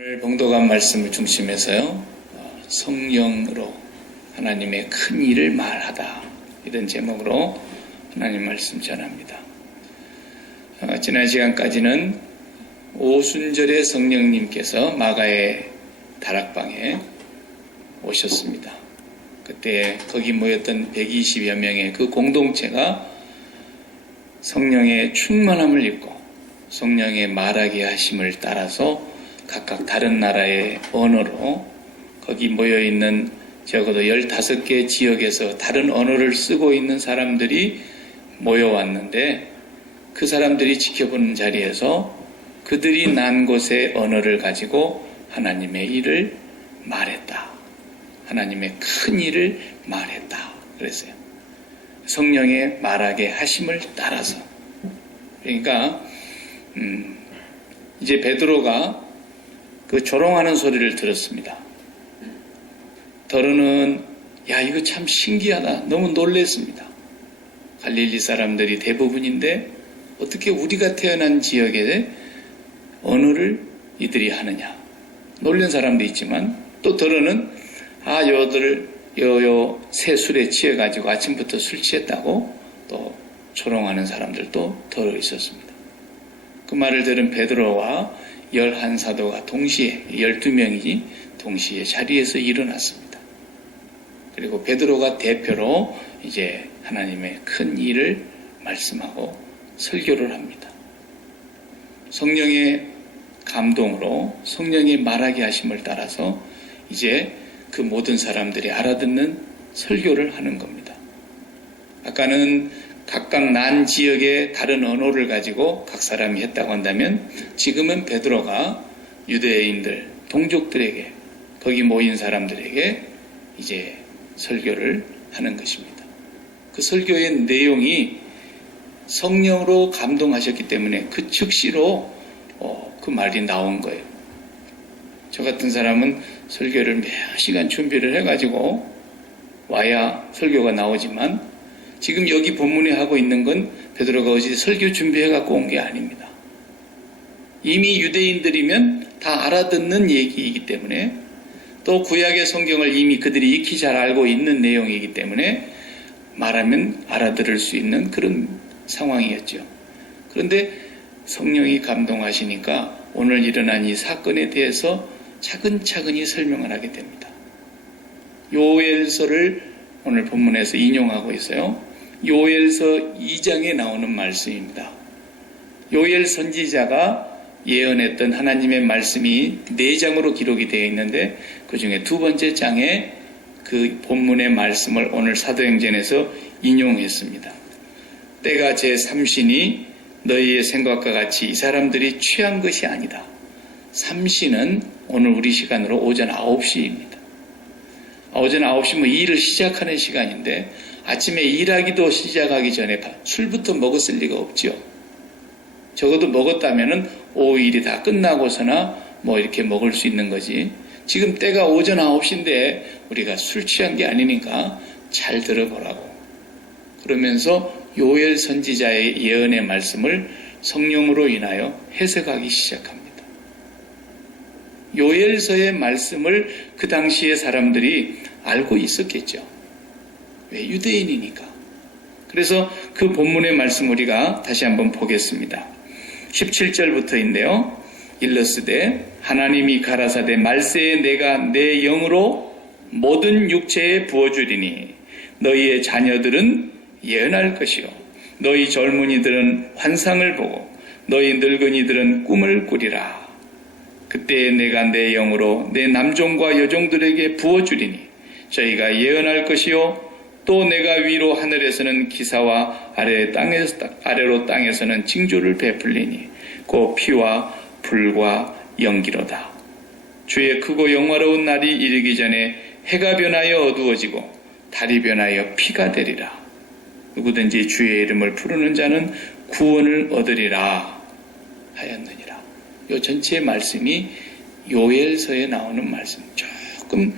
오늘 봉독한 말씀을 중심해서요, 성령으로 하나님의 큰 일을 말하다, 이런 제목으로 하나님 말씀 전합니다. 지난 시간까지는 오순절에 성령님께서 마가의 다락방에 오셨습니다. 그때 거기 모였던 120여 명의 그 공동체가 성령의 충만함을 입고 성령의 말하게 하심을 따라서 각각 다른 나라의 언어로 거기 모여있는 적어도 15개 지역에서 다른 언어를 쓰고 있는 사람들이 모여왔는데, 그 사람들이 지켜보는 자리에서 그들이 난 곳의 언어를 가지고 하나님의 일을 말했다. 하나님의 큰 일을 말했다. 그랬어요. 성령의 말하게 하심을 따라서. 그러니까 이제 베드로가 그 조롱하는 소리를 들었습니다. 더러는 야, 이거 참 신기하다. 너무 놀랬습니다. 갈릴리 사람들이 대부분인데 어떻게 우리가 태어난 지역의 언어를 이들이 하느냐. 놀란 사람도 있지만, 또 더러는 요들 새 술에 취해가지고 아침부터 술 취했다고 또 조롱하는 사람들도 더러 있었습니다. 그 말을 들은 베드로와 11사도가 동시에, 12명이 동시에 자리에서 일어났습니다. 그리고 베드로가 대표로 이제 하나님의 큰 일을 말씀하고 설교를 합니다. 성령의 감동으로 성령의 말하게 하심을 따라서 이제 그 모든 사람들이 알아듣는 설교를 하는 겁니다. 아까는 각각 난 지역의 다른 언어를 가지고 각 사람이 했다고 한다면, 지금은 베드로가 유대인들, 동족들에게, 거기 모인 사람들에게 이제 설교를 하는 것입니다. 그 설교의 내용이 성령으로 감동하셨기 때문에 그 즉시로 그 말이 나온 거예요. 저 같은 사람은 설교를 몇 시간 준비를 해가지고 와야 설교가 나오지만, 지금 여기 본문에 하고 있는 건 베드로가 어제 설교 준비해갖고 온 게 아닙니다. 이미 유대인들이면 다 알아듣는 얘기이기 때문에, 또 구약의 성경을 이미 그들이 익히 잘 알고 있는 내용이기 때문에 말하면 알아들을 수 있는 그런 상황이었죠. 그런데 성령이 감동하시니까 오늘 일어난 이 사건에 대해서 차근차근히 설명을 하게 됩니다. 요엘서를 오늘 본문에서 인용하고 있어요. 요엘서 2장에 나오는 말씀입니다. 요엘 선지자가 예언했던 하나님의 말씀이 4장으로 기록이 되어 있는데, 그 중에 두 번째 장에 그 본문의 말씀을 오늘 사도행전에서 인용했습니다. 때가 제3신이 너희의 생각과 같이 이 사람들이 취한 것이 아니다. 3신은 오늘 우리 시간으로 오전 9시입니다. 오전 9시면 일을 시작하는 시간인데, 아침에 일하기도 시작하기 전에 술부터 먹었을 리가 없죠. 적어도 먹었다면은 오후 일이 다 끝나고서나 뭐 이렇게 먹을 수 있는 거지. 지금 때가 오전 9시인데 우리가 술 취한 게 아니니까 잘 들어보라고. 그러면서 요엘 선지자의 예언의 말씀을 성령으로 인하여 해석하기 시작합니다. 요엘서의 말씀을 그 당시의 사람들이 알고 있었겠죠. 왜? 유대인이니까. 그래서 그 본문의 말씀 우리가 다시 한번 보겠습니다. 17절부터인데요. 일러스되 하나님이 가라사대 말세에 내가 내 영으로 모든 육체에 부어주리니 너희의 자녀들은 예언할 것이요 너희 젊은이들은 환상을 보고 너희 늙은이들은 꿈을 꾸리라. 그때 내가 내 영으로 내 남종과 여종들에게 부어주리니 저희가 예언할 것이요 또 내가 위로 하늘에서는 기사와 아래로 땅에서는 징조를 베풀리니 곧 피와 불과 연기로다. 주의 크고 영화로운 날이 이르기 전에 해가 변하여 어두워지고 달이 변하여 피가 되리라. 누구든지 주의 이름을 부르는 자는 구원을 얻으리라 하였느니라. 이 전체 말씀이 요엘서에 나오는 말씀, 조금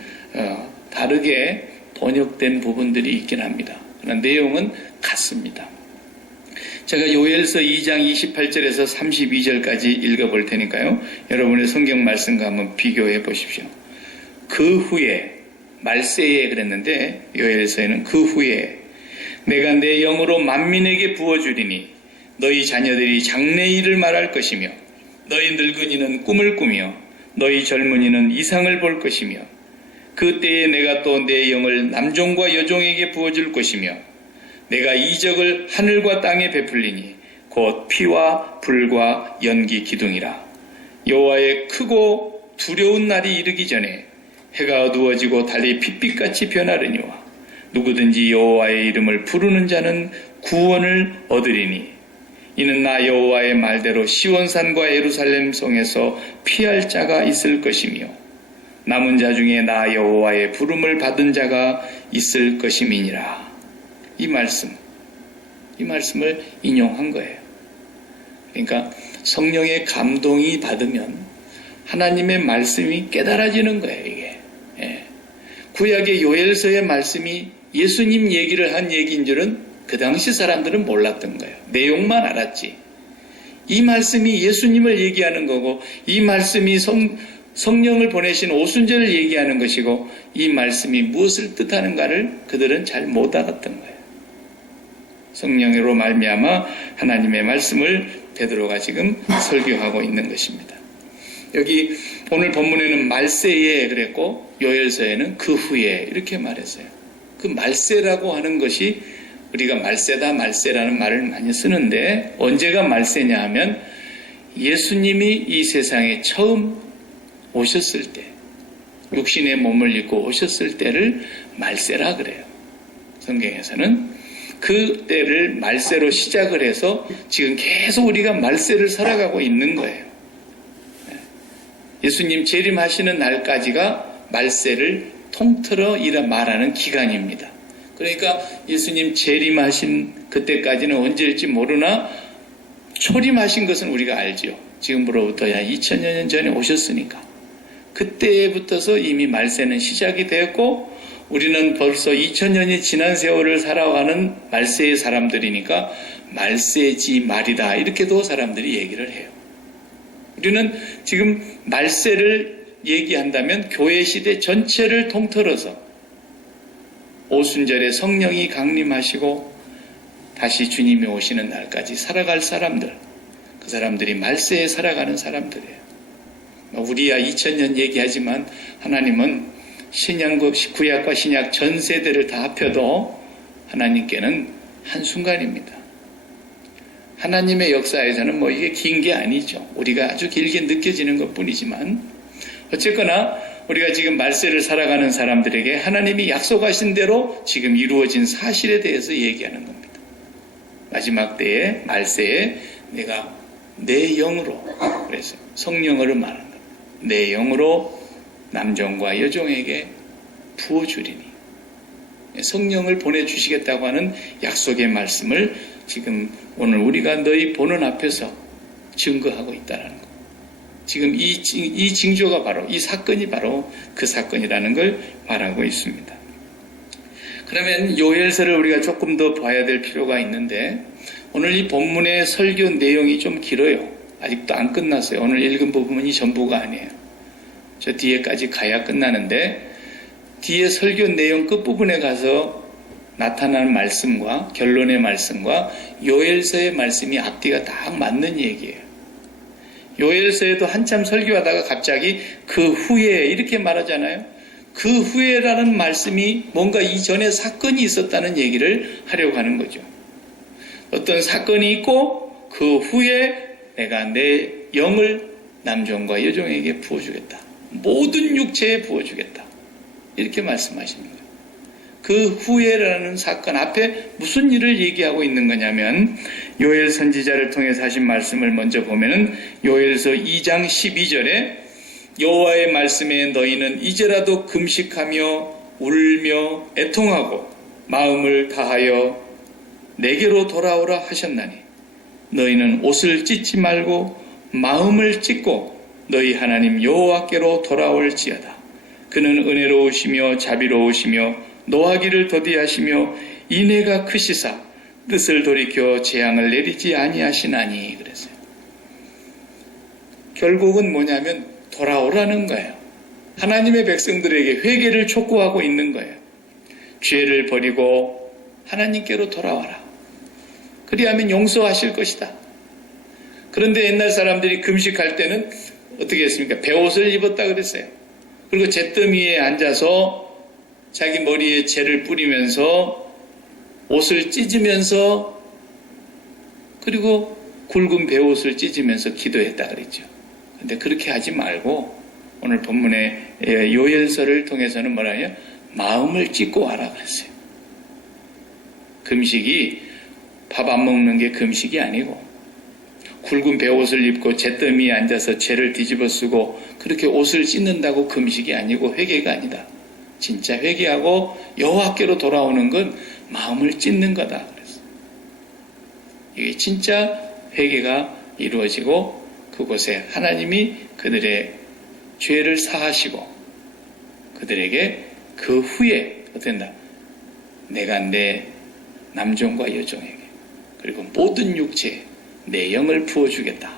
다르게 번역된 부분들이 있긴 합니다. 그러나 내용은 같습니다. 제가 요엘서 2장 28절에서 32절까지 읽어볼 테니까요. 여러분의 성경 말씀과 한번 비교해 보십시오. 그 후에, 말세에 그랬는데 요엘서에는 그 후에 내가 내 영으로 만민에게 부어주리니 너희 자녀들이 장래일을 말할 것이며 너희 늙은이는 꿈을 꾸며 너희 젊은이는 이상을 볼 것이며 그때에 내가 또 내 영을 남종과 여종에게 부어줄 것이며 내가 이적을 하늘과 땅에 베풀리니 곧 피와 불과 연기 기둥이라. 여호와의 크고 두려운 날이 이르기 전에 해가 어두워지고 달이 핏빛같이 변하려니와 누구든지 여호와의 이름을 부르는 자는 구원을 얻으리니 이는 나 여호와의 말대로 시온산과 예루살렘 성에서 피할 자가 있을 것이며 남은 자 중에 나 여호와의 부름을 받은 자가 있을 것임이니라. 이 말씀을 인용한 거예요. 그러니까 성령의 감동이 받으면 하나님의 말씀이 깨달아지는 거예요. 이게 구약의 요엘서의 말씀이 예수님 얘기를 한 얘기인 줄은 그 당시 사람들은 몰랐던 거예요. 내용만 알았지. 이 말씀이 예수님을 얘기하는 거고 이 말씀이 성령을 보내신 오순절을 얘기하는 것이고 이 말씀이 무엇을 뜻하는가를 그들은 잘 못 알았던 거예요. 성령으로 말미암아 하나님의 말씀을 베드로가 지금 설교하고 있는 것입니다. 여기 오늘 본문에는 말세에 그랬고 요엘서에는 그 후에 이렇게 말했어요. 그 말세라고 하는 것이 우리가 말세라는 말을 많이 쓰는데 언제가 말세냐 하면 예수님이 이 세상에 처음 오셨을 때 육신의 몸을 입고 오셨을 때를 말세라 그래요. 성경에서는 그 때를 말세로 시작을 해서 지금 계속 우리가 말세를 살아가고 있는 거예요. 예수님 재림하시는 날까지가 말세를 통틀어 말하는 기간입니다. 그러니까 예수님 재림하신 그때까지는 언제일지 모르나 초림하신 것은 우리가 알죠. 지금으로부터 약 2000여 년 전에 오셨으니까 그때부터서 이미 말세는 시작이 되었고 우리는 벌써 2000년이 지난 세월을 살아가는 말세의 사람들이니까 말세지 말이다 이렇게도 사람들이 얘기를 해요. 우리는 지금 말세를 얘기한다면 교회 시대 전체를 통틀어서 오순절에 성령이 강림하시고 다시 주님이 오시는 날까지 살아갈 사람들, 그 사람들이 말세에 살아가는 사람들이에요. 우리야 2000년 얘기하지만 하나님은 구약과 신약 전 세대를 다 합혀도 하나님께는 한순간입니다. 하나님의 역사에서는 이게 긴 게 아니죠. 우리가 아주 길게 느껴지는 것 뿐이지만 어쨌거나 우리가 지금 말세를 살아가는 사람들에게 하나님이 약속하신 대로 지금 이루어진 사실에 대해서 얘기하는 겁니다. 마지막 때에 말세에 내가 내 영으로 그래서 성령으로 말하는 겁니다. 내 영으로 남종과 여종에게 부어주리니 성령을 보내주시겠다고 하는 약속의 말씀을 지금 오늘 우리가 너희 보는 앞에서 증거하고 있다는 것. 지금 이 징조가 바로 이 사건이 바로 그 사건이라는 걸 말하고 있습니다. 그러면 요엘서를 우리가 조금 더 봐야 될 필요가 있는데 오늘 이 본문의 설교 내용이 좀 길어요. 아직도 안 끝났어요. 오늘 읽은 부분이 전부가 아니에요. 저 뒤에까지 가야 끝나는데 뒤에 설교 내용 끝부분에 가서 나타나는 말씀과 결론의 말씀과 요엘서의 말씀이 앞뒤가 딱 맞는 얘기예요. 요엘서에도 한참 설교하다가 갑자기 그 후에 이렇게 말하잖아요. 그 후에라는 말씀이 뭔가 이전에 사건이 있었다는 얘기를 하려고 하는 거죠. 어떤 사건이 있고 그 후에 내가 내 영을 남종과 여종에게 부어주겠다. 모든 육체에 부어주겠다. 이렇게 말씀하시는 거예요. 그 후에라는 사건 앞에 무슨 일을 얘기하고 있는 거냐면 요엘 선지자를 통해서 하신 말씀을 먼저 보면은 요엘서 2장 12절에 여호와의 말씀에 너희는 이제라도 금식하며 울며 애통하고 마음을 다하여 내게로 돌아오라 하셨나니 너희는 옷을 찢지 말고 마음을 찢고 너희 하나님 여호와께로 돌아올지어다. 그는 은혜로우시며 자비로우시며 노하기를 더디하시며 인애가 크시사 뜻을 돌이켜 재앙을 내리지 아니하시나니 그랬어요. 결국은 뭐냐면 돌아오라는 거예요. 하나님의 백성들에게 회개를 촉구하고 있는 거예요. 죄를 버리고 하나님께로 돌아와라. 그리하면 용서하실 것이다. 그런데 옛날 사람들이 금식할 때는 어떻게 했습니까? 베옷을 입었다 그랬어요. 그리고 잿더미에 앉아서 자기 머리에 재를 뿌리면서 옷을 찢으면서 그리고 굵은 베옷을 찢으면서 기도했다 그랬죠. 그런데 그렇게 하지 말고 오늘 본문의 요엘서를 통해서는 뭐라냐? 마음을 찢고 와라 그랬어요. 금식이 밥 안 먹는 게 금식이 아니고 굵은 베옷을 입고 잿더미에 앉아서 죄를 뒤집어 쓰고 그렇게 옷을 찢는다고 금식이 아니고 회개가 아니다. 진짜 회개하고 여호와께로 돌아오는 건 마음을 찢는 거다 그랬어요. 이게 진짜 회개가 이루어지고 그곳에 하나님이 그들의 죄를 사하시고 그들에게 그 후에 어땠나? 내가 내 남종과 여종에게 그리고 모든 육체에 내 영을 부어주겠다.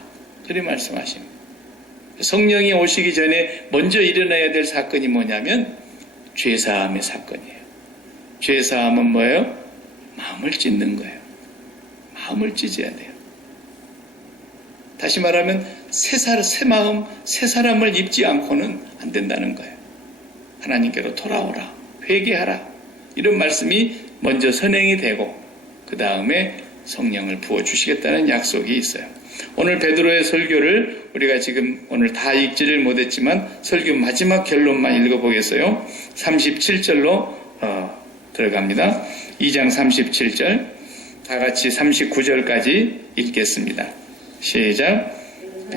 그렇게 말씀하십니다. 성령이 오시기 전에 먼저 일어나야 될 사건이 뭐냐면 죄사함의 사건이에요. 죄사함은 뭐예요? 마음을 찢는 거예요. 마음을 찢어야 돼요. 다시 말하면 새 마음, 새 사람을 입지 않고는 안 된다는 거예요. 하나님께로 돌아오라. 회개하라. 이런 말씀이 먼저 선행이 되고 그 다음에 성령을 부어주시겠다는 약속이 있어요. 오늘 베드로의 설교를 우리가 지금 오늘 다 읽지를 못했지만 설교 마지막 결론만 읽어보겠어요. 37절로 들어갑니다. 2장 37절 다 같이 39절까지 읽겠습니다. 시작.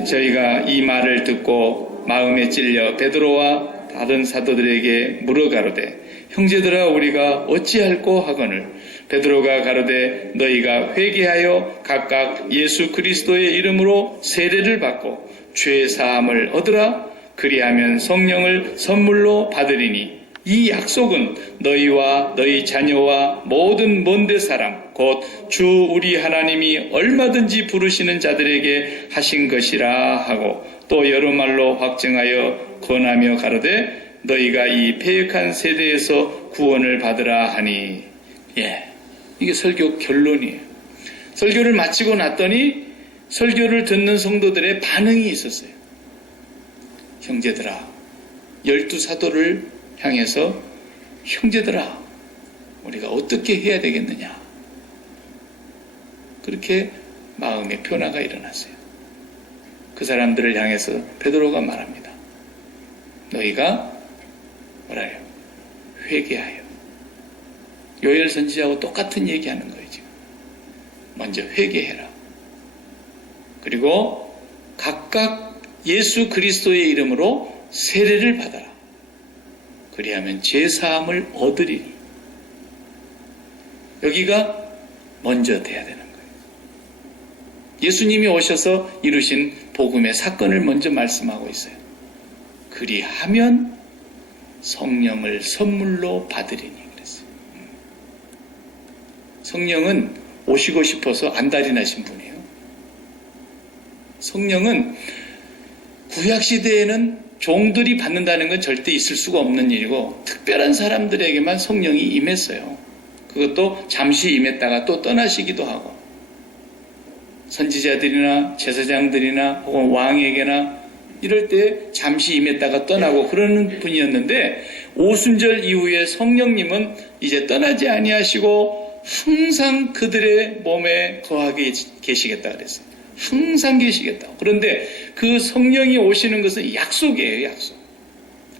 저희가 이 말을 듣고 마음에 찔려 베드로와 다른 사도들에게 물어가로되 형제들아 우리가 어찌할꼬 하거늘 베드로가 가로되 너희가 회개하여 각각 예수 그리스도의 이름으로 세례를 받고 죄 사함을 얻으라. 그리하면 성령을 선물로 받으리니 이 약속은 너희와 너희 자녀와 모든 먼데 사람 곧 주 우리 하나님이 얼마든지 부르시는 자들에게 하신 것이라 하고 또 여러 말로 확증하여 권하며 가로되 너희가 이 패역한 세대에서 구원을 받으라 하니. 이게 설교 결론이에요. 설교를 마치고 났더니 설교를 듣는 성도들의 반응이 있었어요. 형제들아, 12사도를 향해서 형제들아, 우리가 어떻게 해야 되겠느냐. 그렇게 마음의 변화가 일어났어요. 그 사람들을 향해서 베드로가 말합니다. 너희가 뭐라요? 회개하여. 요엘 선지자하고 똑같은 얘기하는 거예요, 지금. 먼저 회개해라. 그리고 각각 예수 그리스도의 이름으로 세례를 받아라. 그리하면 죄사함을 얻으리니. 여기가 먼저 돼야 되는 거예요. 예수님이 오셔서 이루신 복음의 사건을 먼저 말씀하고 있어요. 그리하면 성령을 선물로 받으리니 그랬어요. 성령은 오시고 싶어서 안달이 나신 분이에요. 성령은 구약시대에는 종들이 받는다는 건 절대 있을 수가 없는 일이고 특별한 사람들에게만 성령이 임했어요. 그것도 잠시 임했다가 또 떠나시기도 하고 선지자들이나 제사장들이나 혹은 왕에게나 이럴 때 잠시 임했다가 떠나고 그러는 분이었는데 오순절 이후에 성령님은 이제 떠나지 아니하시고 항상 그들의 몸에 거하게 계시겠다 그랬어요. 항상 계시겠다. 그런데 그 성령이 오시는 것은 약속이에요. 약속.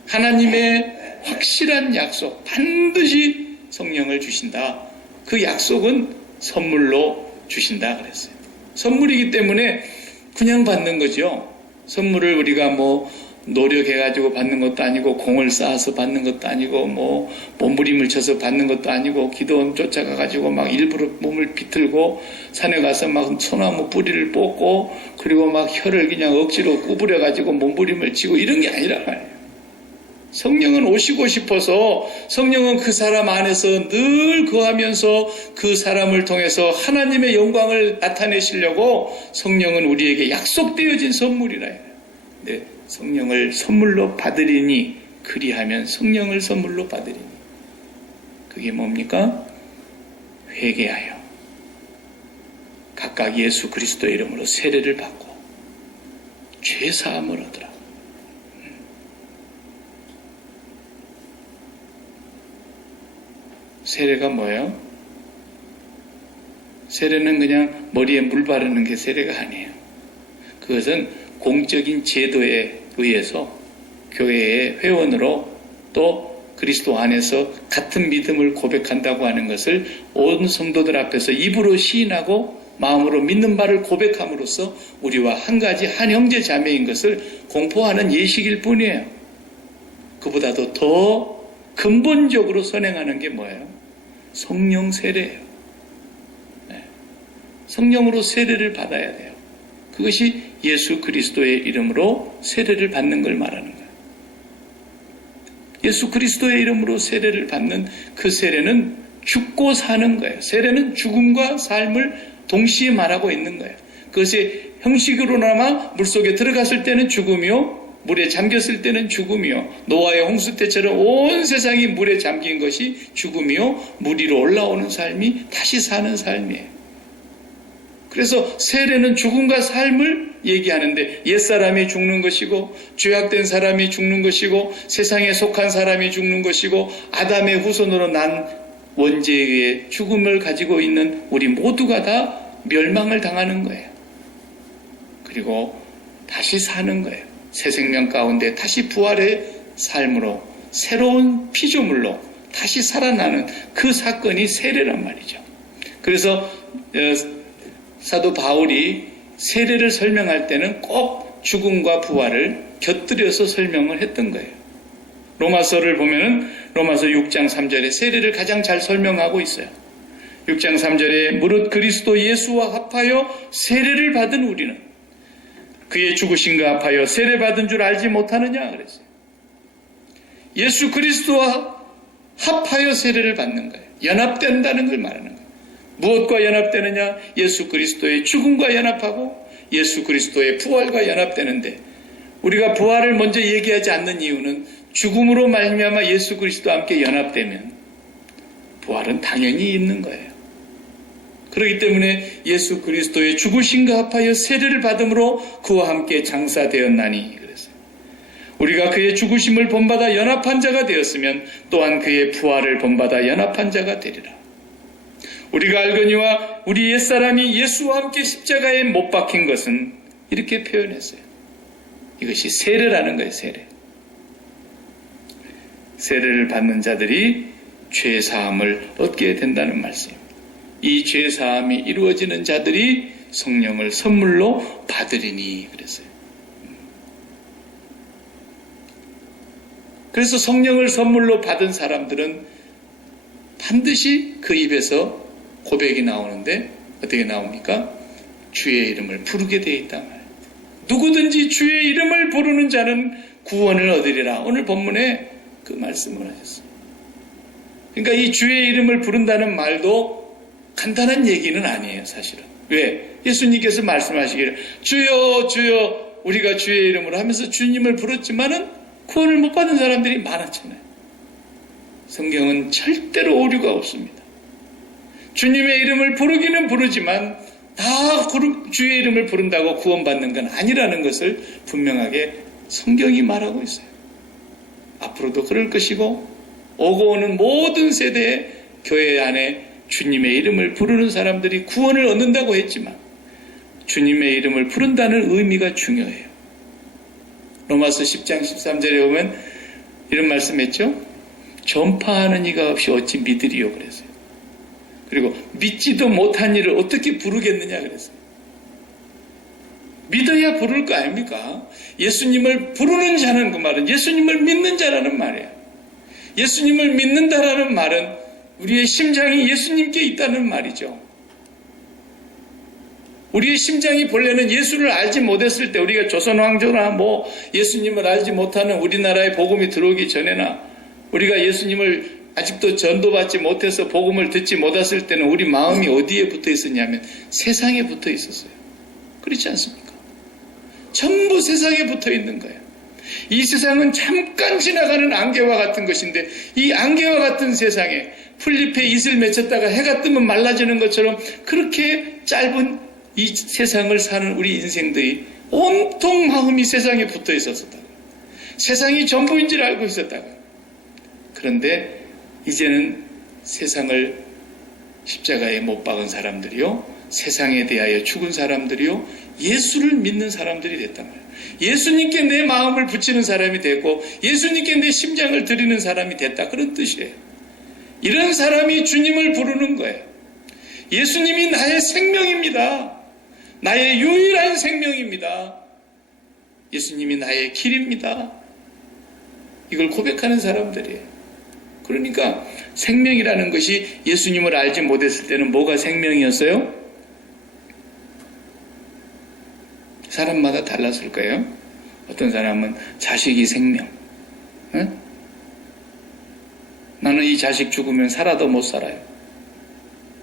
하나님의 확실한 약속. 반드시 성령을 주신다. 그 약속은 선물로 주신다 그랬어요. 선물이기 때문에 그냥 받는 거죠. 선물을 우리가 노력해가지고 받는 것도 아니고 공을 쌓아서 받는 것도 아니고 몸부림을 쳐서 받는 것도 아니고 기도원 쫓아가가지고 막 일부러 몸을 비틀고 산에 가서 막 소나무 뿌리를 뽑고 그리고 막 혀를 그냥 억지로 구부려가지고 몸부림을 치고 이런 게 아니란 말이에요. 성령은 오시고 싶어서 성령은 그 사람 안에서 늘 거하면서 그 사람을 통해서 하나님의 영광을 나타내시려고 성령은 우리에게 약속되어진 선물이라 해요. 네, 성령을 선물로 받으리니 그리하면 성령을 선물로 받으리니 그게 뭡니까? 회개하여 각각 예수 그리스도의 이름으로 세례를 받고 죄사함을 얻으라. 세례가 뭐예요? 세례는 그냥 머리에 물 바르는 게 세례가 아니에요. 그것은 공적인 제도에 의해서 교회의 회원으로 또 그리스도 안에서 같은 믿음을 고백한다고 하는 것을 온 성도들 앞에서 입으로 시인하고 마음으로 믿는 바를 고백함으로써 우리와 한 가지 한 형제 자매인 것을 공포하는 예식일 뿐이에요. 그보다도 더 근본적으로 선행하는 게 뭐예요? 성령 세례예요. 네. 성령으로 세례를 받아야 돼요. 그것이 예수 그리스도의 이름으로 세례를 받는 걸 말하는 거예요. 예수 그리스도의 이름으로 세례를 받는 그 세례는 죽고 사는 거예요. 세례는 죽음과 삶을 동시에 말하고 있는 거예요. 그것의 형식으로나마 물속에 들어갔을 때는 죽음이요, 물에 잠겼을 때는 죽음이요, 노아의 홍수 때처럼 온 세상이 물에 잠긴 것이 죽음이요, 물 위로 올라오는 삶이 다시 사는 삶이에요. 그래서 세례는 죽음과 삶을 얘기하는데 옛사람이 죽는 것이고 죄악된 사람이 죽는 것이고 세상에 속한 사람이 죽는 것이고 아담의 후손으로 난 원죄의 죽음을 가지고 있는 우리 모두가 다 멸망을 당하는 거예요. 그리고 다시 사는 거예요. 새 생명 가운데 다시 부활의 삶으로 새로운 피조물로 다시 살아나는 그 사건이 세례란 말이죠. 그래서 사도 바울이 세례를 설명할 때는 꼭 죽음과 부활을 곁들여서 설명을 했던 거예요. 로마서를 보면은 로마서 6장 3절에 세례를 가장 잘 설명하고 있어요. 6장 3절에 무릇 그리스도 예수와 합하여 세례를 받은 우리는 그의 죽으심과 합하여 세례 받은 줄 알지 못하느냐 그랬어요. 예수 그리스도와 합하여 세례를 받는 거예요. 연합된다는 걸 말하는 거예요. 무엇과 연합되느냐? 예수 그리스도의 죽음과 연합하고 예수 그리스도의 부활과 연합되는데 우리가 부활을 먼저 얘기하지 않는 이유는 죽음으로 말미암아 예수 그리스도와 함께 연합되면 부활은 당연히 있는 거예요. 그렇기 때문에 예수 그리스도의 죽으심과 합하여 세례를 받음으로 그와 함께 장사되었나니 그랬어요. 우리가 그의 죽으심을 본받아 연합한 자가 되었으면 또한 그의 부활을 본받아 연합한 자가 되리라. 우리가 알거니와 우리 옛사람이 예수와 함께 십자가에 못 박힌 것은 이렇게 표현했어요. 이것이 세례라는 거예요. 세례. 세례를 받는 자들이 죄사함을 얻게 된다는 말씀입니다. 이 죄사함이 이루어지는 자들이 성령을 선물로 받으리니 그랬어요. 그래서 성령을 선물로 받은 사람들은 반드시 그 입에서 고백이 나오는데 어떻게 나옵니까? 주의 이름을 부르게 되어 있단 말이에요. 누구든지 주의 이름을 부르는 자는 구원을 얻으리라. 오늘 본문에 그 말씀을 하셨어요. 그러니까 이 주의 이름을 부른다는 말도 간단한 얘기는 아니에요, 사실은. 왜? 예수님께서 말씀하시기를 주여 주여 우리가 주의 이름으로 하면서 주님을 부르지만은 구원을 못 받은 사람들이 많았잖아요. 성경은 절대로 오류가 없습니다. 주님의 이름을 부르기는 부르지만 다 주의 이름을 부른다고 구원받는 건 아니라는 것을 분명하게 성경이 말하고 있어요. 앞으로도 그럴 것이고 오고 오는 모든 세대의 교회 안에 주님의 이름을 부르는 사람들이 구원을 얻는다고 했지만 주님의 이름을 부른다는 의미가 중요해요. 로마서 10장 13절에 보면 이런 말씀했죠. 전파하는 이가 없이 어찌 믿으리요 그랬어요. 그리고 믿지도 못한 일을 어떻게 부르겠느냐 그랬어요. 믿어야 부를 거 아닙니까? 예수님을 부르는 자는 그 말은 예수님을 믿는 자라는 말이에요. 예수님을 믿는다라는 말은 우리의 심장이 예수님께 있다는 말이죠. 우리의 심장이 본래는 예수를 알지 못했을 때, 우리가 조선 왕조나 뭐 예수님을 알지 못하는 우리나라에 복음이 들어오기 전에나 우리가 예수님을 아직도 전도받지 못해서 복음을 듣지 못했을 때는 우리 마음이 어디에 붙어 있었냐면 세상에 붙어 있었어요. 그렇지 않습니까? 전부 세상에 붙어 있는 거예요. 이 세상은 잠깐 지나가는 안개와 같은 것인데, 이 안개와 같은 세상에 풀잎에 잇을 맺혔다가 해가 뜨면 말라지는 것처럼 그렇게 짧은 이 세상을 사는 우리 인생들이 온통 마음이 세상에 붙어 있었다. 세상이 전부인 줄 알고 있었다가, 그런데 이제는 세상을 십자가에 못 박은 사람들이요, 세상에 대하여 죽은 사람들이요, 예수를 믿는 사람들이 됐단 말이에요. 예수님께 내 마음을 붙이는 사람이 됐고 예수님께 내 심장을 드리는 사람이 됐다, 그런 뜻이에요. 이런 사람이 주님을 부르는 거예요. 예수님이 나의 생명입니다. 나의 유일한 생명입니다. 예수님이 나의 길입니다. 이걸 고백하는 사람들이에요. 그러니까 생명이라는 것이 예수님을 알지 못했을 때는 뭐가 생명이었어요? 사람마다 달랐을 거예요. 어떤 사람은 자식이 생명. 응? 나는 이 자식 죽으면 살아도 못 살아요.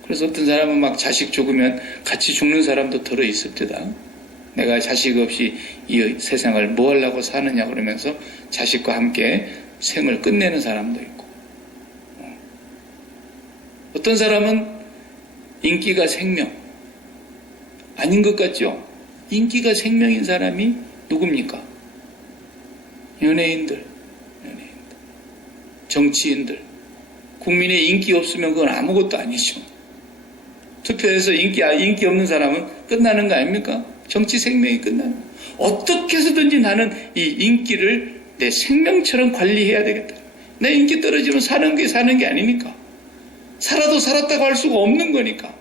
그래서 어떤 사람은 막 자식 죽으면 같이 죽는 사람도 들어있을 때다. 내가 자식 없이 이 세상을 뭐 하려고 사느냐 그러면서 자식과 함께 생을 끝내는 사람도 있고, 어떤 사람은 인기가 생명. 아닌 것 같죠? 인기가 생명인 사람이 누굽니까? 연예인들, 정치인들. 국민의 인기 없으면 그건 아무것도 아니죠. 투표해서 인기 없는 사람은 끝나는 거 아닙니까? 정치 생명이 끝나는 거. 어떻게 해서든지 나는 이 인기를 내 생명처럼 관리해야 되겠다. 내 인기 떨어지면 사는 게 아니니까. 살아도 살았다고 할 수가 없는 거니까.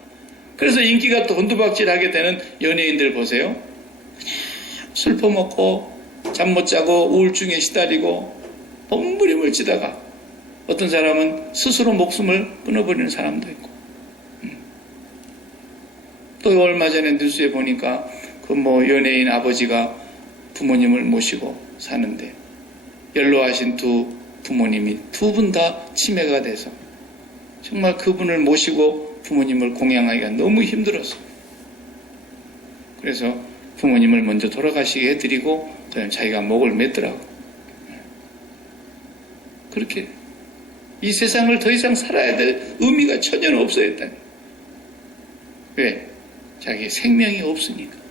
그래서 인기가 돈두박질하게 되는 연예인들 보세요. 그냥 슬퍼 먹고 잠 못 자고 우울증에 시달리고 몸부림을 치다가 어떤 사람은 스스로 목숨을 끊어버리는 사람도 있고, 또 얼마 전에 뉴스에 보니까 그 뭐 연예인 아버지가 부모님을 모시고 사는데 연로하신 두 부모님이 두 분 다 치매가 돼서 정말 그분을 모시고 부모님을 공양하기가 너무 힘들었어요. 그래서 부모님을 먼저 돌아가시게 해드리고 자기가 목을 맸더라고. 그렇게 이 세상을 더 이상 살아야 될 의미가 전혀 없어졌다니. 왜? 자기의 생명이 없으니까.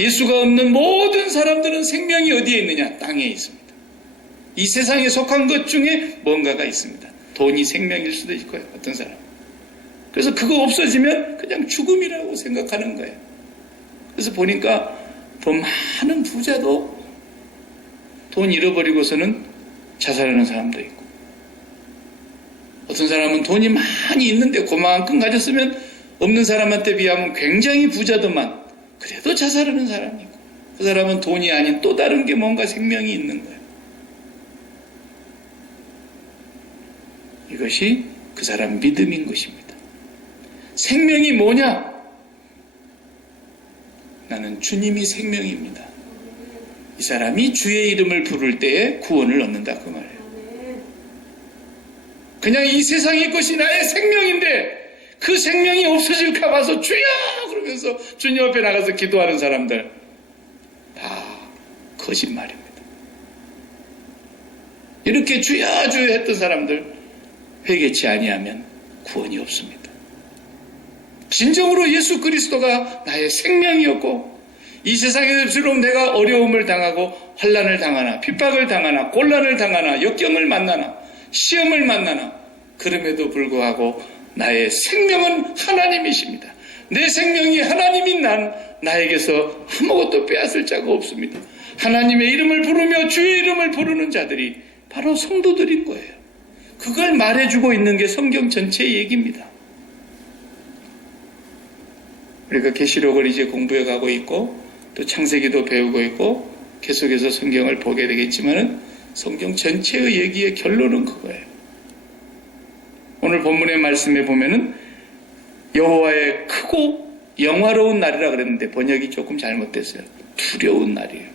예수가 없는 모든 사람들은 생명이 어디에 있느냐? 땅에 있습니다. 이 세상에 속한 것 중에 뭔가가 있습니다. 돈이 생명일 수도 있고요, 어떤 사람. 그래서 그거 없어지면 그냥 죽음이라고 생각하는 거예요. 그래서 보니까 더 많은 부자도 돈 잃어버리고서는 자살하는 사람도 있고, 어떤 사람은 돈이 많이 있는데 그만큼 가졌으면 없는 사람한테 비하면 굉장히 부자더만 그래도 자살하는 사람이 있고, 그 사람은 돈이 아닌 또 다른 게 뭔가 생명이 있는 거예요. 이것이 그 사람 믿음인 것입니다. 생명이 뭐냐? 나는 주님이 생명입니다. 이 사람이 주의 이름을 부를 때에 구원을 얻는다, 그 말이에요. 그냥 이 세상의 것이 나의 생명인데 그 생명이 없어질까 봐서 주여 그러면서 주님 앞에 나가서 기도하는 사람들 다 거짓말입니다. 이렇게 주여 주여 했던 사람들 회개치 아니하면 구원이 없습니다. 진정으로 예수 그리스도가 나의 생명이었고, 이 세상에서 내가 어려움을 당하고 환난을 당하나 핍박을 당하나 곤란을 당하나 역경을 만나나 시험을 만나나, 그럼에도 불구하고 나의 생명은 하나님이십니다. 내 생명이 하나님인 나에게서 아무것도 빼앗을 자가 없습니다. 하나님의 이름을 부르며 주의 이름을 부르는 자들이 바로 성도들인 거예요. 그걸 말해주고 있는 게 성경 전체의 얘기입니다. 우리가 계시록을 이제 공부해 가고 있고 또 창세기도 배우고 있고 계속해서 성경을 보게 되겠지만은 성경 전체의 얘기의 결론은 그거예요. 오늘 본문의 말씀에 보면은 여호와의 크고 영화로운 날이라 그랬는데 번역이 조금 잘못됐어요. 두려운 날이에요.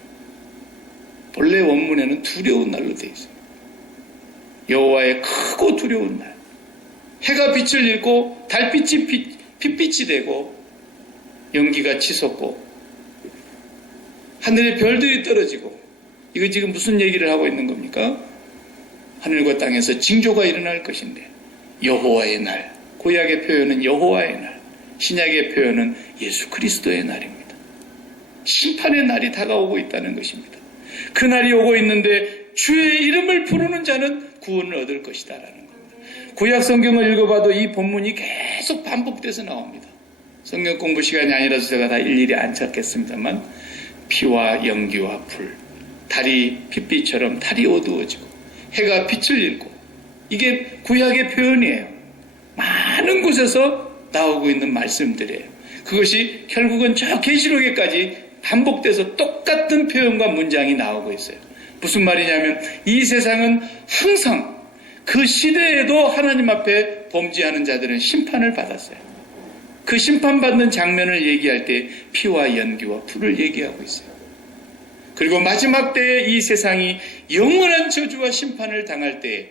본래 원문에는 두려운 날로 되어 있어요. 여호와의 크고 두려운 날. 해가 빛을 잃고 달빛이 핏빛이 되고 연기가 치솟고 하늘의 별들이 떨어지고, 이거 지금 무슨 얘기를 하고 있는 겁니까? 하늘과 땅에서 징조가 일어날 것인데, 여호와의 날, 구약의 표현은 여호와의 날, 신약의 표현은 예수 그리스도의 날입니다. 심판의 날이 다가오고 있다는 것입니다. 그 날이 오고 있는데 주의 이름을 부르는 자는 구원을 얻을 것이다라는 겁니다. 구약 성경을 읽어봐도 이 본문이 계속 반복돼서 나옵니다. 성경 공부 시간이 아니라서 제가 다 일일이 안 찾겠습니다만, 피와 연기와 불, 달이 핏빛처럼 달이 어두워지고 해가 빛을 잃고, 이게 구약의 표현이에요. 많은 곳에서 나오고 있는 말씀들이에요. 그것이 결국은 저 계시록에까지 반복돼서 똑같은 표현과 문장이 나오고 있어요. 무슨 말이냐면, 이 세상은 항상 그 시대에도 하나님 앞에 범죄하는 자들은 심판을 받았어요. 그 심판받는 장면을 얘기할 때 피와 연기와 불을 얘기하고 있어요. 그리고 마지막 때에 이 세상이 영원한 저주와 심판을 당할 때,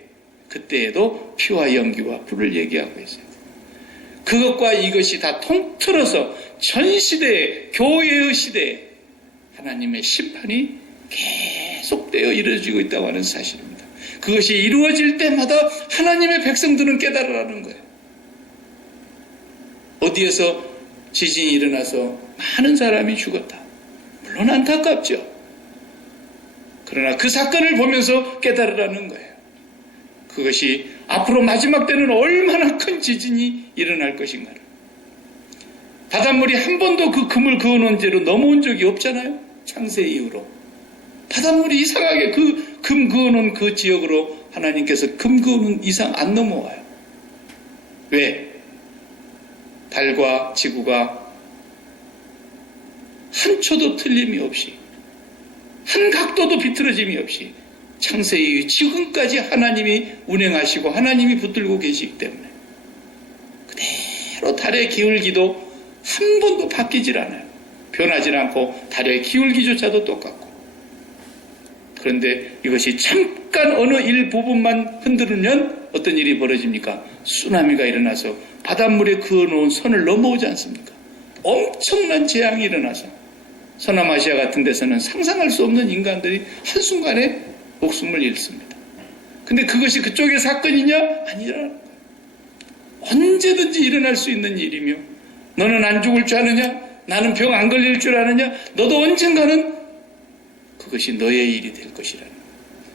그때에도 피와 연기와 불을 얘기하고 있어요. 그것과 이것이 다 통틀어서 전 시대에, 교회의 시대에 하나님의 심판이 계속되어 이루어지고 있다고 하는 사실입니다. 그것이 이루어질 때마다 하나님의 백성들은 깨달으라는 거예요. 어디에서 지진이 일어나서 많은 사람이 죽었다. 물론 안타깝죠. 그러나 그 사건을 보면서 깨달으라는 거예요. 그것이 앞으로 마지막 때는 얼마나 큰 지진이 일어날 것인가를. 바닷물이 한 번도 그 금을 그어놓은 채로 넘어온 적이 없잖아요. 창세 이후로. 바닷물이 이상하게 그 금 그어놓은 그 지역으로 하나님께서 금 그어놓은 이상 안 넘어와요. 왜? 달과 지구가 한 초도 틀림이 없이, 한 각도도 비틀어짐이 없이 창세 이후 지금까지 하나님이 운행하시고 하나님이 붙들고 계시기 때문에 그대로 달의 기울기도 한 번도 바뀌질 않아요. 변하지 않고 달의 기울기조차도 똑같고. 그런데 이것이 잠깐 어느 일부분만 흔들으면 어떤 일이 벌어집니까? 쓰나미가 일어나서 바닷물에 그어놓은 선을 넘어오지 않습니까? 엄청난 재앙이 일어나서 서남아시아 같은 데서는 상상할 수 없는 인간들이 한순간에 목숨을 잃습니다. 근데 그것이 그쪽의 사건이냐? 아니라는 거예요. 언제든지 일어날 수 있는 일이며, 너는 안 죽을 줄 아느냐? 나는 병 안 걸릴 줄 아느냐? 너도 언젠가는 그것이 너의 일이 될 것이라는 거예요.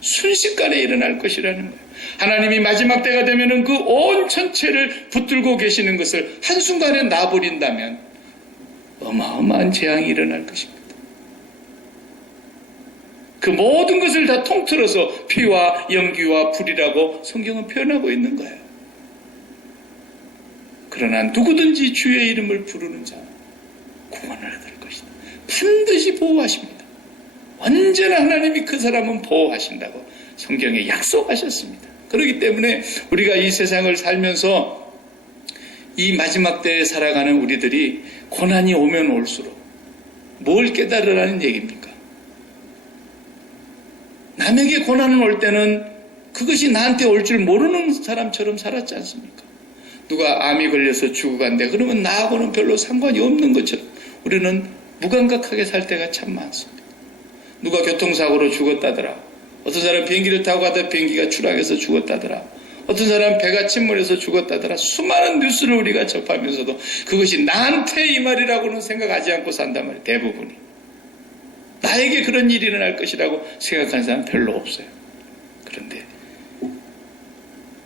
순식간에 일어날 것이라는 거예요. 하나님이 마지막 때가 되면은 그 온 전체를 붙들고 계시는 것을 한순간에 놔버린다면 어마어마한 재앙이 일어날 것입니다. 그 모든 것을 다 통틀어서 피와 연기와 불이라고 성경은 표현하고 있는 거예요. 그러나 누구든지 주의 이름을 부르는 자는 구원을 얻을 것이다. 반드시 보호하십니다. 언제나 하나님이 그 사람은 보호하신다고 성경에 약속하셨습니다. 그렇기 때문에 우리가 이 세상을 살면서 이 마지막 때에 살아가는 우리들이 고난이 오면 올수록 뭘 깨달으라는 얘기입니까? 남에게 고난은 올 때는 그것이 나한테 올 줄 모르는 사람처럼 살았지 않습니까? 누가 암이 걸려서 죽어간대. 그러면 나하고는 별로 상관이 없는 것처럼 우리는 무감각하게 살 때가 참 많습니다. 누가 교통사고로 죽었다더라. 어떤 사람 비행기를 타고 가다 비행기가 추락해서 죽었다더라. 어떤 사람 배가 침몰해서 죽었다더라. 수많은 뉴스를 우리가 접하면서도 그것이 나한테 이 말이라고는 생각하지 않고 산단 말이에요. 대부분이. 나에게 그런 일이 일어날 것이라고 생각하는 사람은 별로 없어요. 그런데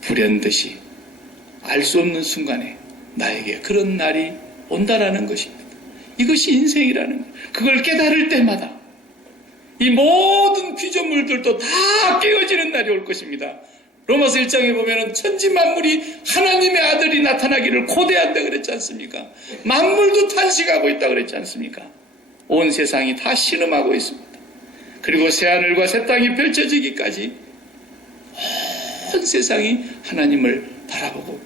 불현듯이 알 수 없는 순간에 나에게 그런 날이 온다라는 것입니다. 이것이 인생이라는 거예요. 그걸 깨달을 때마다 이 모든 피조물들도 다 깨어지는 날이 올 것입니다. 로마서 1장에 보면 천지 만물이 하나님의 아들이 나타나기를 고대한다 그랬지 않습니까? 만물도 탄식하고 있다 그랬지 않습니까? 온 세상이 다 신음하고 있습니다. 그리고 새하늘과 새 땅이 펼쳐지기까지 온 세상이 하나님을 바라보고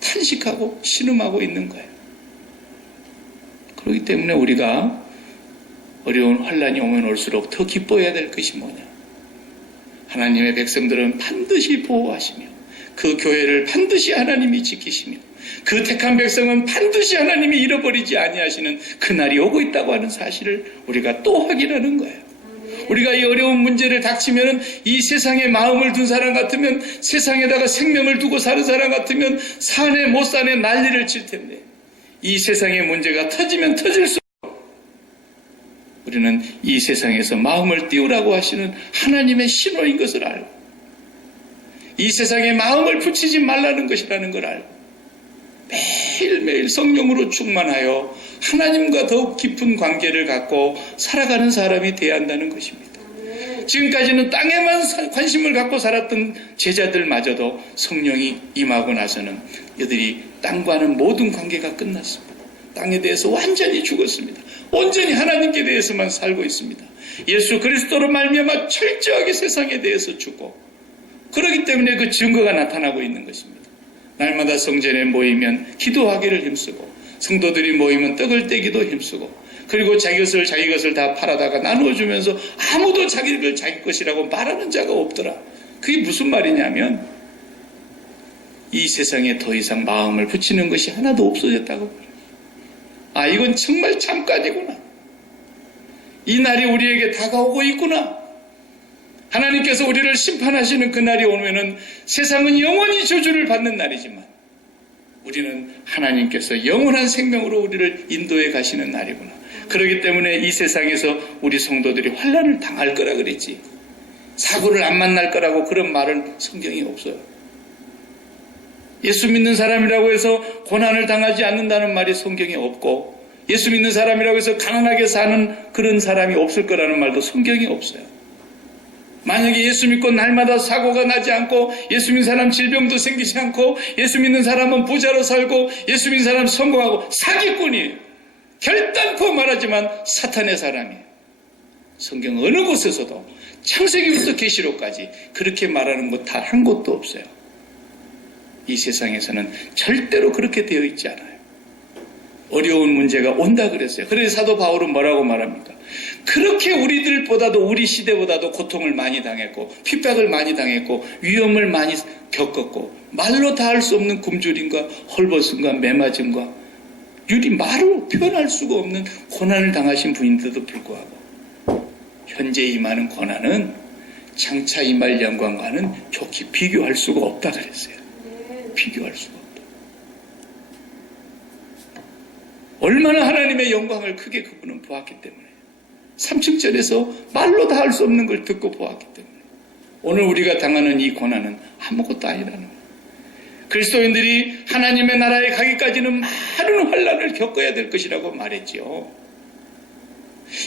탄식하고 신음하고 있는 거예요. 그렇기 때문에 우리가 어려운 환란이 오면 올수록 더 기뻐해야 될 것이 뭐냐? 하나님의 백성들은 반드시 보호하시며 그 교회를 반드시 하나님이 지키시며 그 택한 백성은 반드시 하나님이 잃어버리지 아니하시는 그날이 오고 있다고 하는 사실을 우리가 또 확인하는 거예요. 우리가 이 어려운 문제를 닥치면 이 세상에 마음을 둔 사람 같으면, 세상에다가 생명을 두고 사는 사람 같으면 사네 못 사네 난리를 칠 텐데, 이 세상의 문제가 터지면 터질수록 우리는 이 세상에서 마음을 띄우라고 하시는 하나님의 신호인 것을 알고, 이 세상에 마음을 붙이지 말라는 것이라는 걸 알고, 매일매일 성령으로 충만하여 하나님과 더욱 깊은 관계를 갖고 살아가는 사람이 되어야 한다는 것입니다. 지금까지는 땅에만 관심을 갖고 살았던 제자들마저도 성령이 임하고 나서는 이들이 땅과는 모든 관계가 끝났습니다. 땅에 대해서 완전히 죽었습니다. 온전히 하나님께 대해서만 살고 있습니다. 예수 그리스도로 말미암아 철저하게 세상에 대해서 죽고, 그렇기 때문에 그 증거가 나타나고 있는 것입니다. 날마다 성전에 모이면 기도하기를 힘쓰고, 성도들이 모이면 떡을 떼기도 힘쓰고, 그리고 자기 것을 다 팔아다가 나누어주면서 아무도 자기 것이라고 말하는 자가 없더라. 그게 무슨 말이냐면, 이 세상에 더 이상 마음을 붙이는 것이 하나도 없어졌다고. 아, 이건 정말 잠깐이구나. 이 날이 우리에게 다가오고 있구나. 하나님께서 우리를 심판하시는 그 날이 오면은 세상은 영원히 저주를 받는 날이지만, 우리는 하나님께서 영원한 생명으로 우리를 인도해 가시는 날이구나. 그렇기 때문에 이 세상에서 우리 성도들이 환난을 당할 거라 그랬지, 사고를 안 만날 거라고 그런 말은 성경이 없어요. 예수 믿는 사람이라고 해서 고난을 당하지 않는다는 말이 성경에 없고, 예수 믿는 사람이라고 해서 가난하게 사는 그런 사람이 없을 거라는 말도 성경에 없어요. 만약에 예수 믿고 날마다 사고가 나지 않고, 예수 믿는 사람 질병도 생기지 않고, 예수 믿는 사람은 부자로 살고, 예수 믿는 사람 성공하고, 사기꾼이에요. 결단코 말하지만 사탄의 사람이에요. 성경 어느 곳에서도 창세기부터 계시록까지 그렇게 말하는 것 단 한 곳도 없어요. 이 세상에서는 절대로 그렇게 되어 있지 않아요. 어려운 문제가 온다 그랬어요. 그래서 사도 바울은 뭐라고 말합니까? 그렇게 우리들보다도, 우리 시대보다도 고통을 많이 당했고, 핍박을 많이 당했고, 위험을 많이 겪었고, 말로 다 할 수 없는 굶주림과 헐벗음과 매맞음과 말로 표현할 수가 없는 고난을 당하신 분인데도 불구하고, 현재 임하는 고난은 장차 임할 영광과는 좋게 비교할 수가 없다 그랬어요. 비교할 수가 없다. 얼마나 하나님의 영광을 크게 그분은 보았기 때문에, 삼층전에서 말로 다 할 수 없는 걸 듣고 보았기 때문에 오늘 우리가 당하는 이 고난은 아무것도 아니라는 거예요. 그리스도인들이 하나님의 나라에 가기까지는 많은 환난을 겪어야 될 것이라고 말했지요.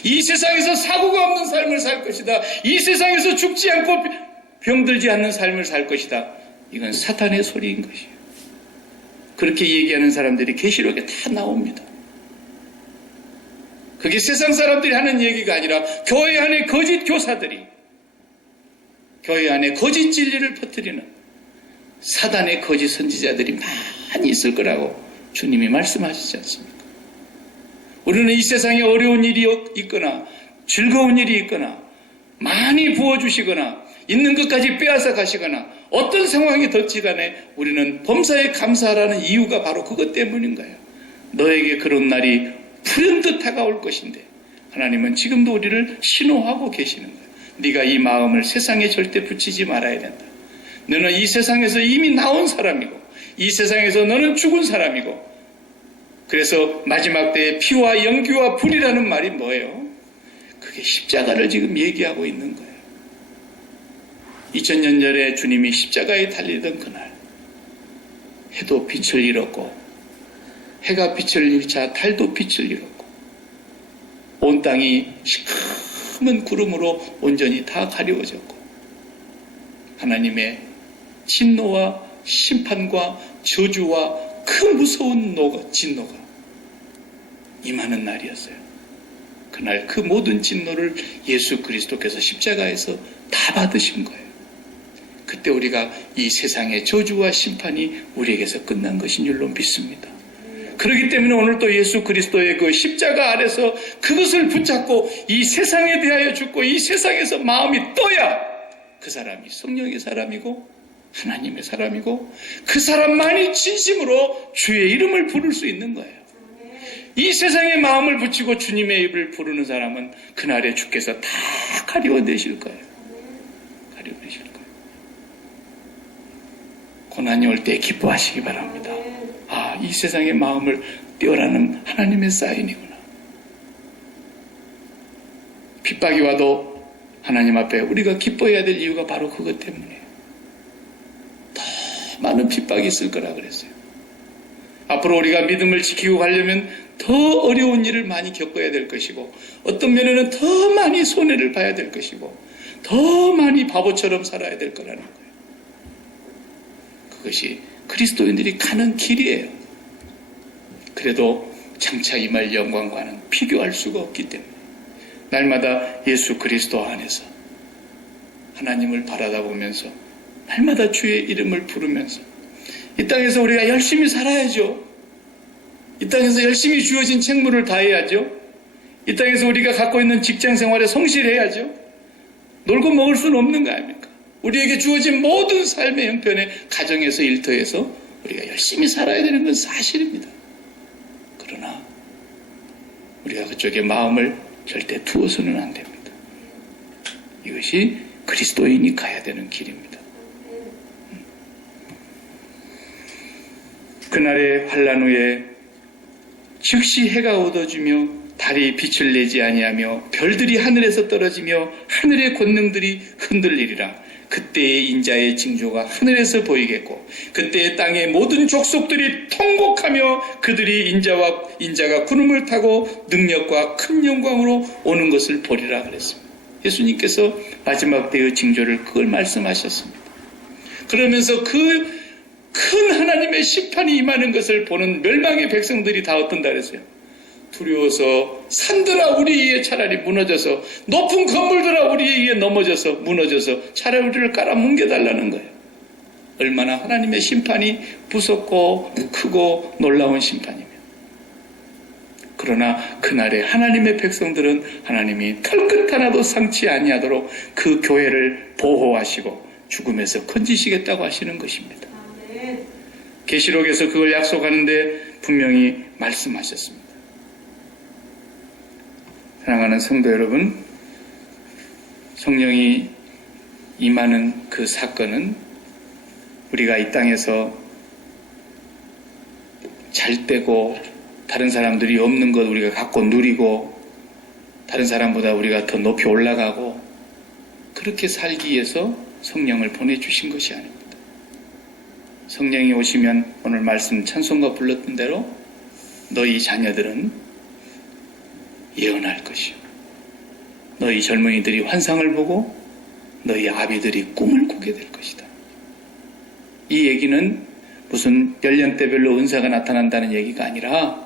이 세상에서 사고가 없는 삶을 살 것이다. 이 세상에서 죽지 않고 병들지 않는 삶을 살 것이다. 이건 사탄의 소리인 것이에요. 그렇게 얘기하는 사람들이 계시록에 다 나옵니다. 그게 세상 사람들이 하는 얘기가 아니라 교회 안에 거짓 교사들이, 교회 안에 거짓 진리를 퍼뜨리는 사단의 거짓 선지자들이 많이 있을 거라고 주님이 말씀하시지 않습니까? 우리는 이 세상에 어려운 일이 있거나 즐거운 일이 있거나 많이 부어주시거나 있는 것까지 빼앗아 가시거나 어떤 상황이 덧지 간에 우리는 범사에 감사하라는 이유가 바로 그것 때문인 거예요. 너에게 그런 날이 불현듯 다가올 것인데 하나님은 지금도 우리를 신호하고 계시는 거예요. 네가 이 마음을 세상에 절대 붙이지 말아야 된다. 너는 이 세상에서 이미 나온 사람이고, 이 세상에서 너는 죽은 사람이고, 그래서 마지막 때에 피와 연기와 불이라는 말이 뭐예요? 그게 십자가를 지금 얘기하고 있는 거예요. 2000년 전에 주님이 십자가에 달리던 그날, 해도 빛을 잃었고, 해가 빛을 잃자 달도 빛을 잃었고, 온 땅이 시커먼 구름으로 온전히 다 가려워졌고, 하나님의 진노와 심판과 저주와 그 무서운 진노가 임하는 날이었어요. 그날 그 모든 진노를 예수 그리스도께서 십자가에서 다 받으신 거예요. 그때 우리가 이 세상의 저주와 심판이 우리에게서 끝난 것인 줄로 믿습니다. 그렇기 때문에 오늘 또 예수 그리스도의 그 십자가 아래서 그것을 붙잡고 이 세상에 대하여 죽고 이 세상에서 마음이 떠야 그 사람이 성령의 사람이고 하나님의 사람이고 그 사람만이 진심으로 주의 이름을 부를 수 있는 거예요. 이 세상에 마음을 붙이고 주님의 입을 부르는 사람은 그날에 주께서 다 가려내실 거예요. 가려내실 거예요. 고난이 올 때 기뻐하시기 바랍니다. 아, 이 세상의 마음을 떼어라는 하나님의 사인이구나. 핍박이 와도 하나님 앞에 우리가 기뻐해야 될 이유가 바로 그것 때문이에요. 더 많은 핍박이 있을 거라 그랬어요. 앞으로 우리가 믿음을 지키고 가려면 더 어려운 일을 많이 겪어야 될 것이고 어떤 면에는 더 많이 손해를 봐야 될 것이고 더 많이 바보처럼 살아야 될 거라는 거예요. 그것이 그리스도인들이 가는 길이에요. 그래도 장차 임할 영광과는 비교할 수가 없기 때문에 날마다 예수 그리스도 안에서 하나님을 바라다 보면서 날마다 주의 이름을 부르면서 이 땅에서 우리가 열심히 살아야죠. 이 땅에서 열심히 주어진 책무를 다해야죠. 이 땅에서 우리가 갖고 있는 직장 생활에 성실해야죠. 놀고 먹을 수는 없는 거 아닙니까? 우리에게 주어진 모든 삶의 형편에 가정에서 일터에서 우리가 열심히 살아야 되는 건 사실입니다. 그러나 우리가 그쪽에 마음을 절대 두어서는 안 됩니다. 이것이 그리스도인이 가야 되는 길입니다. 그날의 환난 후에 즉시 해가 얻어지며 달이 빛을 내지 아니하며 별들이 하늘에서 떨어지며 하늘의 권능들이 흔들리리라. 그때의 인자의 징조가 하늘에서 보이겠고 그때의 땅의 모든 족속들이 통곡하며 그들이 인자가 구름을 타고 능력과 큰 영광으로 오는 것을 보리라 그랬습니다. 예수님께서 마지막 때의 징조를 그걸 말씀하셨습니다. 그러면서 그 큰 하나님의 심판이 임하는 것을 보는 멸망의 백성들이 다 어떤다 그랬어요. 두려워서 산들아 우리 위에 차라리 무너져서 높은 건물들아 우리 위에 넘어져서 무너져서 차라리 우리를 깔아뭉개달라는 거예요. 얼마나 하나님의 심판이 무섭고 크고 놀라운 심판이며 그러나 그날에 하나님의 백성들은 하나님이 털끝 하나도 상치 아니하도록 그 교회를 보호하시고 죽음에서 건지시겠다고 하시는 것입니다. 계시록에서 그걸 약속하는데 분명히 말씀하셨습니다. 사랑하는 성도 여러분, 성령이 임하는 그 사건은 우리가 이 땅에서 잘 되고 다른 사람들이 없는 것 우리가 갖고 누리고 다른 사람보다 우리가 더 높이 올라가고 그렇게 살기 위해서 성령을 보내주신 것이 아닙니다. 성령이 오시면 오늘 말씀 찬송가 불렀던 대로 너희 자녀들은 예언할 것이요. 너희 젊은이들이 환상을 보고 너희 아비들이 꿈을 꾸게 될 것이다. 이 얘기는 무슨 연령대별로 은사가 나타난다는 얘기가 아니라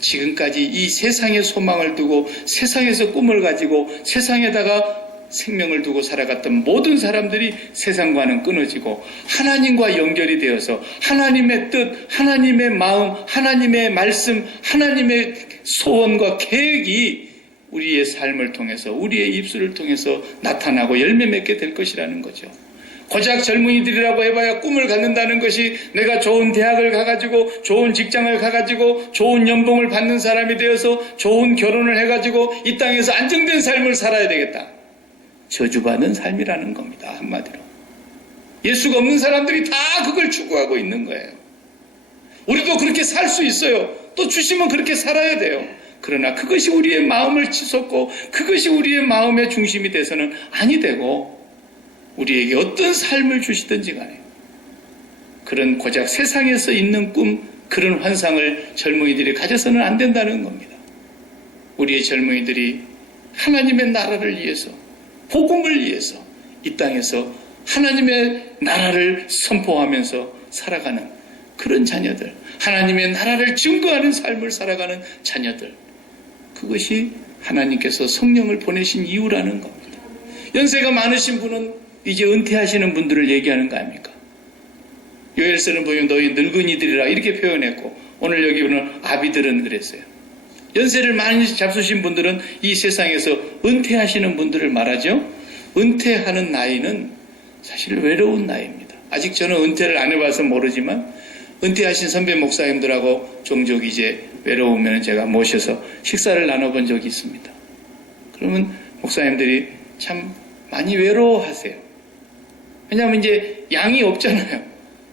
지금까지 이 세상에 소망을 두고 세상에서 꿈을 가지고 세상에다가 생명을 두고 살아갔던 모든 사람들이 세상과는 끊어지고 하나님과 연결이 되어서 하나님의 뜻, 하나님의 마음, 하나님의 말씀, 하나님의 소원과 계획이 우리의 삶을 통해서 우리의 입술을 통해서 나타나고 열매 맺게 될 것이라는 거죠. 고작 젊은이들이라고 해봐야 꿈을 갖는다는 것이 내가 좋은 대학을 가가지고 좋은 직장을 가가지고 좋은 연봉을 받는 사람이 되어서 좋은 결혼을 해가지고 이 땅에서 안정된 삶을 살아야 되겠다. 저주받는 삶이라는 겁니다. 한마디로. 예수가 없는 사람들이 다 그걸 추구하고 있는 거예요. 우리도 그렇게 살 수 있어요. 또 주시면 그렇게 살아야 돼요. 그러나 그것이 우리의 마음을 치솟고 그것이 우리의 마음의 중심이 돼서는 아니 되고 우리에게 어떤 삶을 주시든지 간에 그런 고작 세상에서 있는 꿈, 그런 환상을 젊은이들이 가져서는 안 된다는 겁니다. 우리의 젊은이들이 하나님의 나라를 위해서 복음을 위해서 이 땅에서 하나님의 나라를 선포하면서 살아가는 그런 자녀들, 하나님의 나라를 증거하는 삶을 살아가는 자녀들, 그것이 하나님께서 성령을 보내신 이유라는 겁니다. 연세가 많으신 분은 이제 은퇴하시는 분들을 얘기하는 거 아닙니까? 요엘서는 보면 너희 늙은이들이라 이렇게 표현했고, 오늘 여기 오는 아비들은 그랬어요. 연세를 많이 잡수신 분들은 이 세상에서 은퇴하시는 분들을 말하죠. 은퇴하는 나이는 사실 외로운 나이입니다. 아직 저는 은퇴를 안 해봐서 모르지만 은퇴하신 선배 목사님들하고 종종 이제 외로우면 제가 모셔서 식사를 나눠본 적이 있습니다. 그러면 목사님들이 참 많이 외로워하세요. 왜냐하면 이제 양이 없잖아요.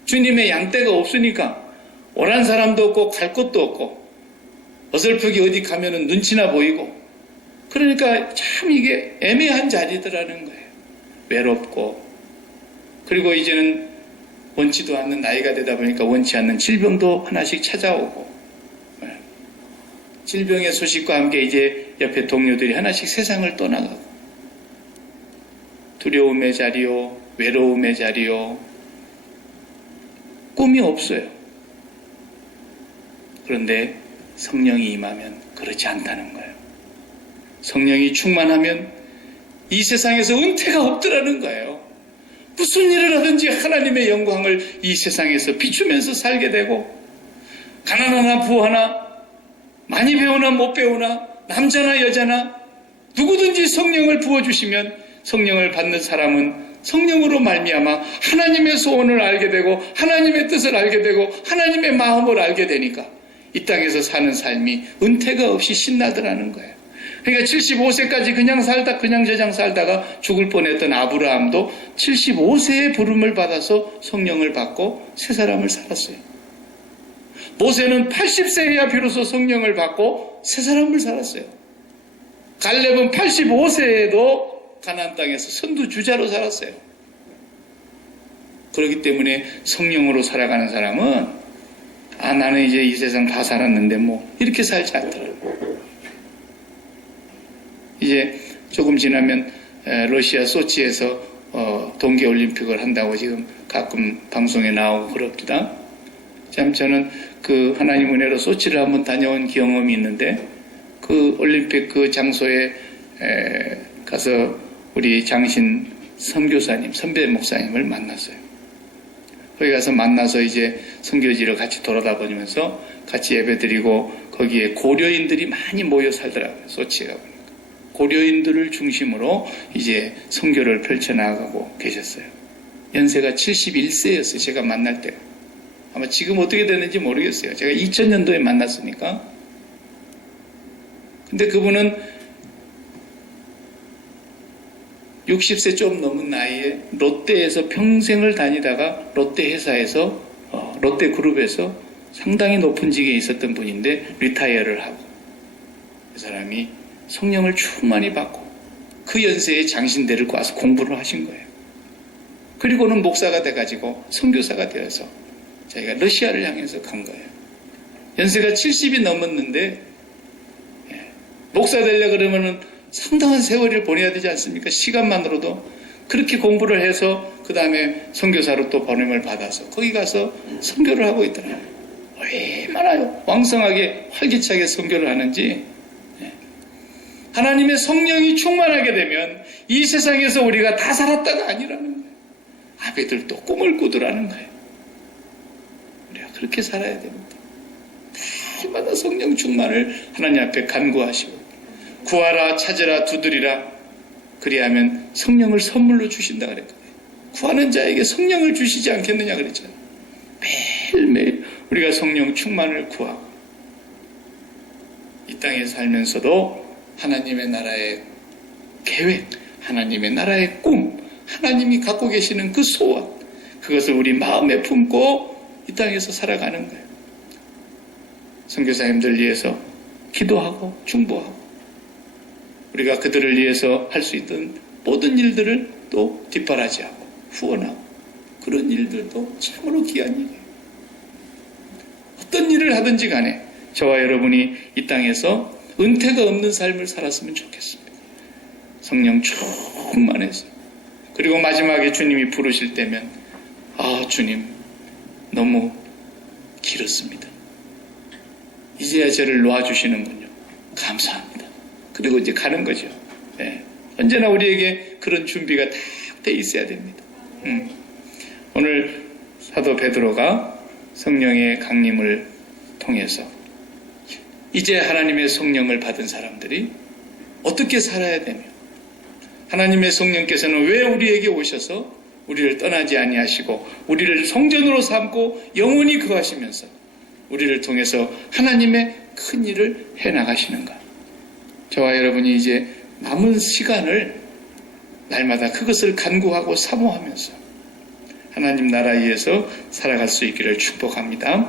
주님의 양떼가 없으니까 오란 사람도 없고 갈 곳도 없고 어설프게 어디 가면은 눈치나 보이고, 그러니까 참 이게 애매한 자리더라는 거예요. 외롭고, 그리고 이제는 원치도 않는 나이가 되다 보니까 원치 않는 질병도 하나씩 찾아오고, 질병의 소식과 함께 이제 옆에 동료들이 하나씩 세상을 떠나가고, 두려움의 자리요, 외로움의 자리요, 꿈이 없어요. 그런데 성령이 임하면 그렇지 않다는 거예요. 성령이 충만하면 이 세상에서 은퇴가 없더라는 거예요. 무슨 일을 하든지 하나님의 영광을 이 세상에서 비추면서 살게 되고, 가난하나 부하나 많이 배우나 못 배우나 남자나 여자나 누구든지 성령을 부어주시면 성령을 받는 사람은 성령으로 말미암아 하나님의 소원을 알게 되고 하나님의 뜻을 알게 되고 하나님의 마음을 알게 되니까 이 땅에서 사는 삶이 은퇴가 없이 신나더라는 거예요. 그러니까 75세까지 그냥 저냥 살다가 죽을 뻔했던 아브라함도 75세의 부름을 받아서 성령을 받고 새 사람을 살았어요. 모세는 80세에야 비로소 성령을 받고 새 사람을 살았어요. 갈렙은 85세에도 가나안 땅에서 선두주자로 살았어요. 그렇기 때문에 성령으로 살아가는 사람은 나는 이제 이 세상 다 살았는데 뭐 이렇게 살지 않더라고요. 이제 조금 지나면 러시아 소치에서 동계올림픽을 한다고 지금 가끔 방송에 나오고 그럽니다. 참 저는 그 하나님 은혜로 소치를 한번 다녀온 경험이 있는데, 그 올림픽 그 장소에 가서 우리 장신 선교사님, 선배 목사님을 만났어요. 거기 가서 만나서 이제 선교지를 같이 돌아다니면서 같이 예배드리고, 거기에 고려인들이 많이 모여 살더라고요. 소치가 보니까 고려인들을 중심으로 이제 선교를 펼쳐나가고 계셨어요. 연세가 71세였어요. 제가 만날 때. 아마 지금 어떻게 됐는지 모르겠어요. 제가 2000년도에 만났으니까. 근데 그분은 60세 좀 넘은 나이에 롯데에서 평생을 다니다가 롯데 회사에서 롯데 그룹에서 상당히 높은 직에 있었던 분인데 리타이어를 하고, 그 사람이 성령을 충만히 받고 그 연세에 장신대를 와서 공부를 하신 거예요. 그리고는 목사가 돼가지고 선교사가 되어서 자기가 러시아를 향해서 간 거예요. 연세가 70이 넘었는데 목사 되려고 그러면은 상당한 세월을 보내야 되지 않습니까? 시간만으로도. 그렇게 공부를 해서 그 다음에 선교사로 또 보냄을 받아서 거기 가서 선교를 하고 있더라고요. 얼마나 왕성하게 활기차게 선교를 하는지. 하나님의 성령이 충만하게 되면 이 세상에서 우리가 다 살았다가 아니라는 거예요. 아비들도 꿈을 꾸더라는 거예요. 우리가 그렇게 살아야 됩니다. 날마다 성령 충만을 하나님 앞에 간구하시고, 구하라, 찾으라, 두드리라, 그리하면 성령을 선물로 주신다 그랬거든요. 구하는 자에게 성령을 주시지 않겠느냐 그랬잖아요. 매일매일 우리가 성령 충만을 구하고, 이 땅에 살면서도 하나님의 나라의 계획, 하나님의 나라의 꿈, 하나님이 갖고 계시는 그 소원, 그것을 우리 마음에 품고 이 땅에서 살아가는 거예요. 선교사님들 위해서 기도하고 중보하고, 우리가 그들을 위해서 할 수 있던 모든 일들을 또 뒷바라지하고 후원하고, 그런 일들도 참으로 귀한 일이에요. 어떤 일을 하든지 간에 저와 여러분이 이 땅에서 은퇴가 없는 삶을 살았으면 좋겠습니다. 성령 충만해서. 그리고 마지막에 주님이 부르실 때면 주님 너무 길었습니다. 이제야 저를 놓아주시는군요. 감사합니다. 그리고 이제 가는 거죠. 네. 언제나 우리에게 그런 준비가 다 돼 있어야 됩니다. 오늘 사도 베드로가 성령의 강림을 통해서 이제 하나님의 성령을 받은 사람들이 어떻게 살아야 되며, 하나님의 성령께서는 왜 우리에게 오셔서 우리를 떠나지 아니하시고 우리를 성전으로 삼고 영원히 거하시면서 우리를 통해서 하나님의 큰 일을 해나가시는가. 저와 여러분이 이제 남은 시간을 날마다 그것을 간구하고 사모하면서 하나님 나라에 의해서 살아갈 수 있기를 축복합니다.